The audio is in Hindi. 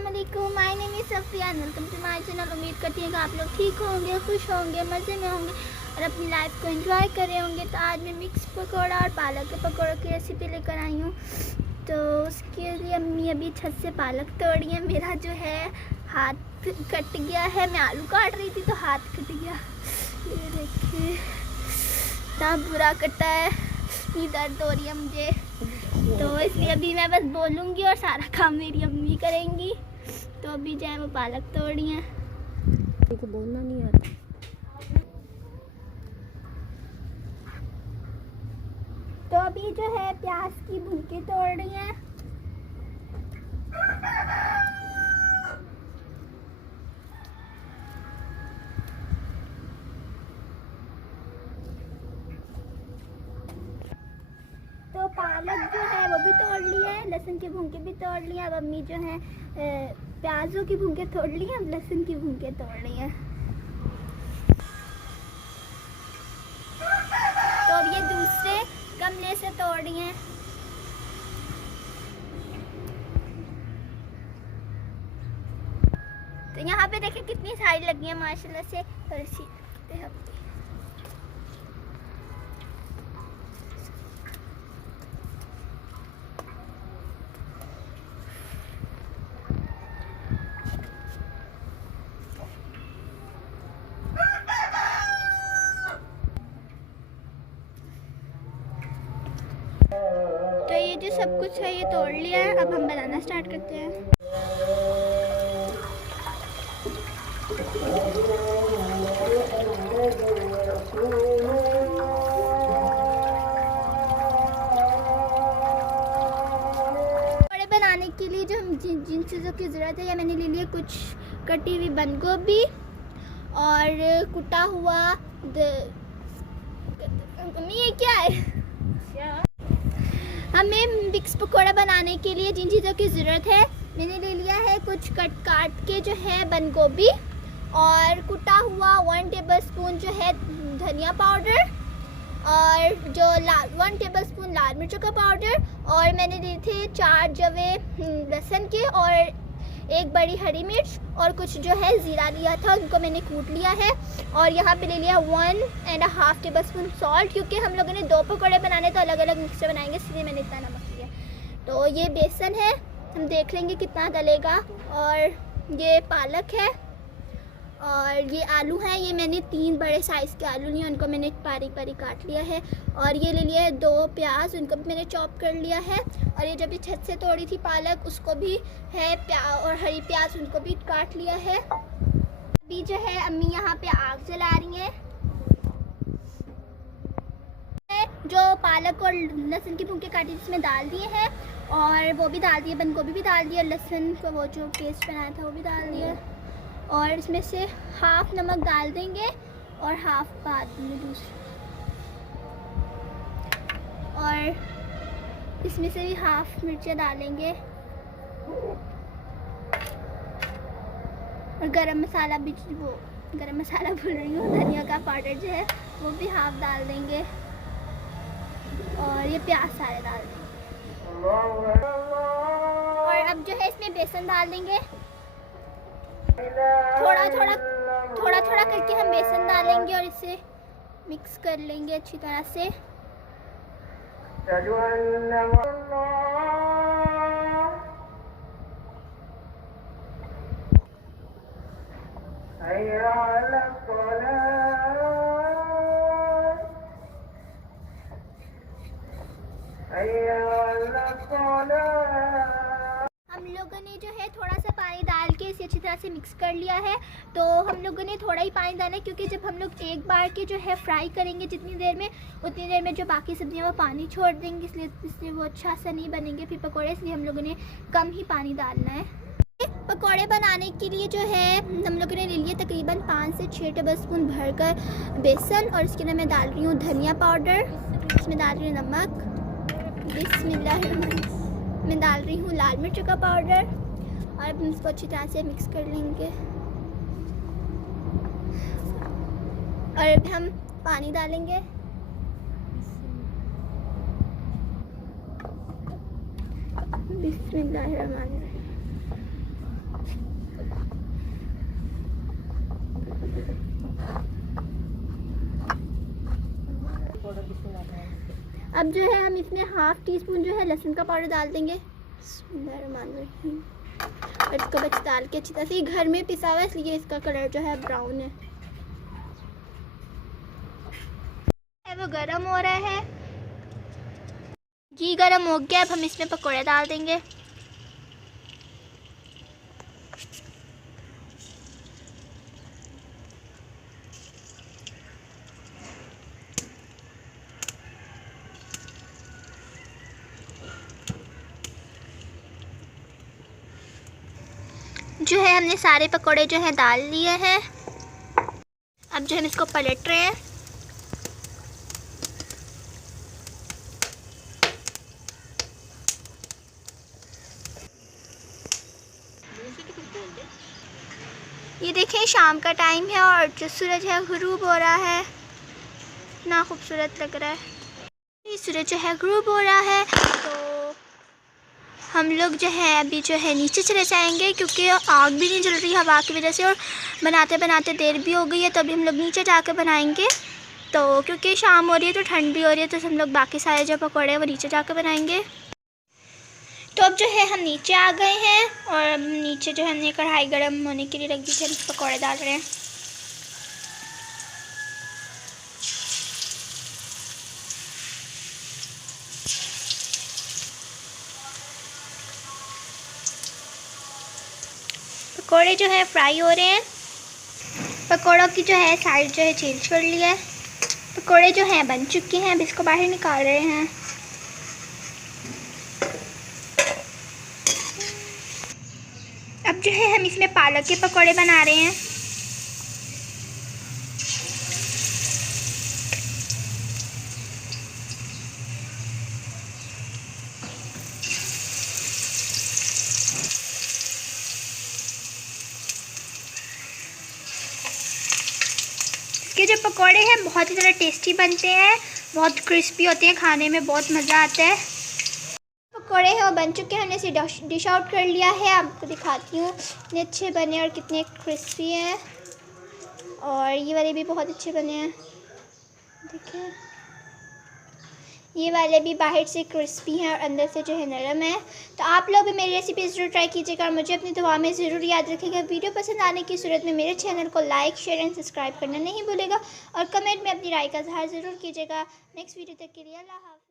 अस्सलामुअलैकुम, my name is Safiya, welcome to my channel. उम्मीद करती हूँ कि आप लोग ठीक होंगे, खुश होंगे, मज़े में होंगे और अपनी लाइफ को एंजॉय कर रहे होंगे। तो आज मैं मिक्स पकौड़ा और पालक के पकौड़ों की रेसिपी लेकर आई हूँ। तो उसके लिए अम्मी अभी छत से पालक तोड़ी है। मेरा जो है हाथ कट गया है, मैं आलू काट रही थी तो हाथ कट गया। ये देखिए इतना बुरा कटा है, इतनी दर्द हो रही है मुझे। तो इसलिए अभी मैं बस बोलूँगी और सारा काम मेरी अम्मी करेंगी। तो अभी जो है वो पालक तोड़ी हैं। को बोलना नहीं आता। तो अभी जो है प्याज की भुनके तोड़ रही हैं। तो पालक जो है वो भी तोड़ ली है, लहसुन के भुनके भी तोड़ लिए। अब अम्मी जो है प्याजों की भुनके तोड़ ली हैं, अब लहसुन की भुनके तोड़ रही हैं। तो अब ये दूसरे गमले से तोड़ रही हैं। तो यहाँ पे देखिए कितनी सारी लगी हैं माशाल्लाह से। और इसी तो ये जो सब कुछ है ये तोड़ लिया है। अब हम बनाना स्टार्ट करते हैं। पकौड़े बनाने के लिए जो हम जिन चीज़ों की ज़रूरत है, या मैंने ले लिया कुछ कटी हुई बंद गोभी और कुटा हुआ ये क्या है। हमें मिक्स पकौड़ा बनाने के लिए जिन चीज़ों की ज़रूरत है, मैंने ले लिया है कुछ काट के जो है बंद गोभी और कुटा हुआ 1 टेबलस्पून जो है धनिया पाउडर और जो 1 टेबलस्पून लाल मिर्चों का पाउडर, और मैंने लिए थे 4 जवे लहसुन के और 1 बड़ी हरी मिर्च और कुछ जो है ज़ीरा लिया था, उनको मैंने कूट लिया है। और यहाँ पे ले लिया 1.5 टेबलस्पून सॉल्ट, क्योंकि हम लोगों ने 2 पकौड़े बनाने तो अलग अलग मिक्सचर बनाएंगे, इसलिए मैंने इतना नमक लिया। तो ये बेसन है, हम देख लेंगे कितना डलेगा। और ये पालक है और ये आलू है। ये मैंने 3 बड़े साइज़ के आलू लिए, उनको मैंने बारीक बारीक काट लिया है। और ये ले लिया है 2 प्याज, उनको भी मैंने चॉप कर लिया है। और ये जब भी छत से तोड़ी थी पालक, उसको भी है और हरी प्याज, उनको भी काट लिया है। अभी जो है अम्मी यहाँ पे आग जला रही हैं। जो पालक और लहसुन की भुनके काटी जिसमें डाल दिए हैं, और वो भी डाल दिए, बंद गोभी भी डाल दिया, लहसुन का वो जो पेस्ट बनाया था वो भी डाल दिया। और इसमें से हाफ नमक डाल देंगे और हाफ बाद में दूसरा, और इसमें से भी हाफ मिर्चें डालेंगे। और गरम मसाला भी, वो गरम मसाला भूल रही हूँ, धनिया का पाउडर जो है वो भी हाफ डाल देंगे। और ये प्याज सारे डाल देंगे। और अब जो है इसमें बेसन डाल देंगे। थोड़ा थोड़ा करके हम बेसन डालेंगे और इसे मिक्स कर लेंगे अच्छी तरह से। हम लोगों ने जो है थोड़ा सा पानी डाल के इसे अच्छी तरह से मिक्स कर लिया है। तो हम लोगों ने थोड़ा ही पानी डाला है, क्योंकि जब हम लोग एक बार के जो है फ्राई करेंगे जितनी देर में, उतनी देर में जो बाकी सब्जियां वो पानी छोड़ देंगी, इसलिए वो अच्छा सा नहीं बनेंगे फिर पकौड़े, इसलिए हम लोगों ने कम ही पानी डालना है। पकौड़े बनाने के लिए जो है हम लोगों ने ले लिया तकरीबन 5 से 6 टेबलस्पून भरकर बेसन, और इसके अंदर मैं डाल रही हूँ धनिया पाउडर, इसमें डाल रही हूँ नमक, बिस्मिल्लाह, मैं डाल रही हूँ लाल मिर्च का पाउडर, और अब इसको अच्छी तरह से मिक्स कर लेंगे। और अब हम पानी डालेंगे। बिस्मिल्लाहिर्रहमानिर्रहीम। अब जो है हम इसमें हाफ़ टी स्पून जो है लहसुन का पाउडर डाल देंगे। और इसको बस डाल के अच्छी तरह से, घर में पिसा हुआ है इसलिए इसका कलर जो है ब्राउन है। वो गरम हो रहा है, घी गरम हो गया। अब हम इसमें पकौड़े डाल देंगे। जो है हमने सारे पकौड़े जो है डाल लिए हैं। अब जो हम इसको पलट रहे हैं। ये देखें शाम का टाइम है और जो सूरज है गुरूब हो रहा है, इतना खूबसूरत लग रहा है। ये सूरज जो है गुरूब हो रहा है तो हम लोग जो है अभी जो है नीचे चले जाएंगे, क्योंकि आग भी नहीं जल रही हवा की वजह से और बनाते बनाते देर भी हो गई है। तो अभी हम लोग नीचे जाकर बनाएंगे। तो क्योंकि शाम हो रही है तो ठंड भी हो रही है, तो हम लोग बाकी सारे जो पकौड़े हैं वो नीचे जाकर बनाएंगे। तो अब जो है हम नीचे आ गए हैं और अब नीचे जो है हमने कढ़ाई गर्म होने के लिए रख दी थी। हम पकौड़े डाल रहे हैं। पकौड़े जो है फ्राई हो रहे हैं। पकौड़ों की जो है साइड जो है चेंज कर लिया है। पकौड़े जो हैं बन चुके हैं। अब इसको बाहर निकाल रहे हैं। अब जो है हम इसमें पालक के पकौड़े बना रहे हैं। इसके जो पकौड़े हैं बहुत ही ज़्यादा टेस्टी बनते हैं, बहुत क्रिस्पी होते हैं, खाने में बहुत मज़ा आता है। पकौड़े हैं वो बन चुके हैं। हमने इसे डिश आउट कर लिया है। आपको दिखाती हूँ कितने अच्छे बने और कितने क्रिस्पी हैं। और ये वाले भी बहुत अच्छे बने हैं, देखिए। ये वाले भी बाहर से क्रिस्पी हैं और अंदर से जो है नरम है। तो आप लोग भी मेरी रेसिपी ज़रूर ट्राई कीजिएगा और मुझे अपनी दुआ में ज़रूर याद रखिएगा। वीडियो पसंद आने की सूरत में मेरे चैनल को लाइक, शेयर एंड सब्सक्राइब करना नहीं भूलेगा और कमेंट में अपनी राय का इज़हार ज़रूर कीजिएगा। नेक्स्ट वीडियो तक के लिए अल्लाह हाफ़िज़।